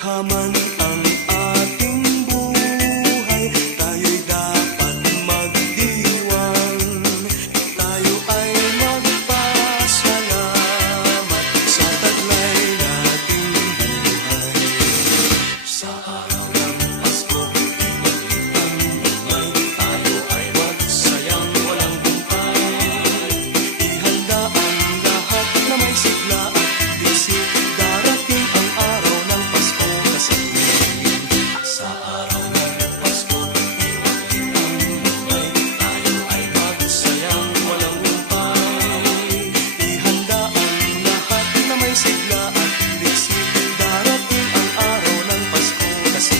Dukha man ang ating buhay, tayo'y dapat magdiwang. Tayo ay magpasalamat sa taglay nating buhay. Sa araw ng Pasko, iwan ang buhay, tayo ay magsayang walang humpay. Ihanda ang lahat na may sigla at bisig, darating ang araw ng Pasko kasi. Sa araw ng Pasko, iwan ang buhay, tayo ay magsayang walang humpay. Ihanda ang lahat na may sigla at bisig, darating ang araw ng Pasko kasi.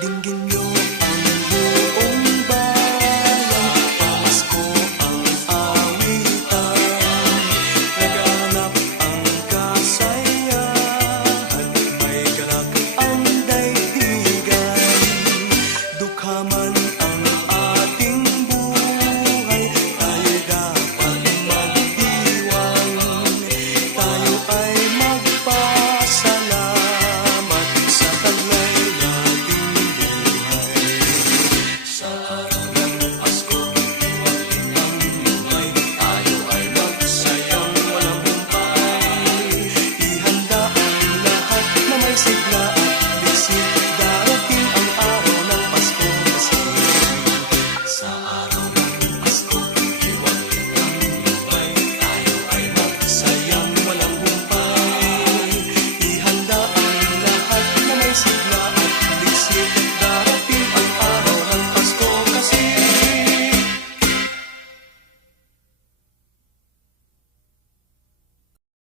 Dinggin niyo ang buong bayan, pamasko ang awitan. Laganap ang kasayahan, may galak ang daigdigan. Dukha man ang ating buhay, tayo'y dapat magdiwang. Tayo ay magpasalamat sa taglay nating buhay. Sa araw ng Pasko, iwan ang buhay, tayo ay magsayang walang humpay. Ihanda ang lahat na may sigla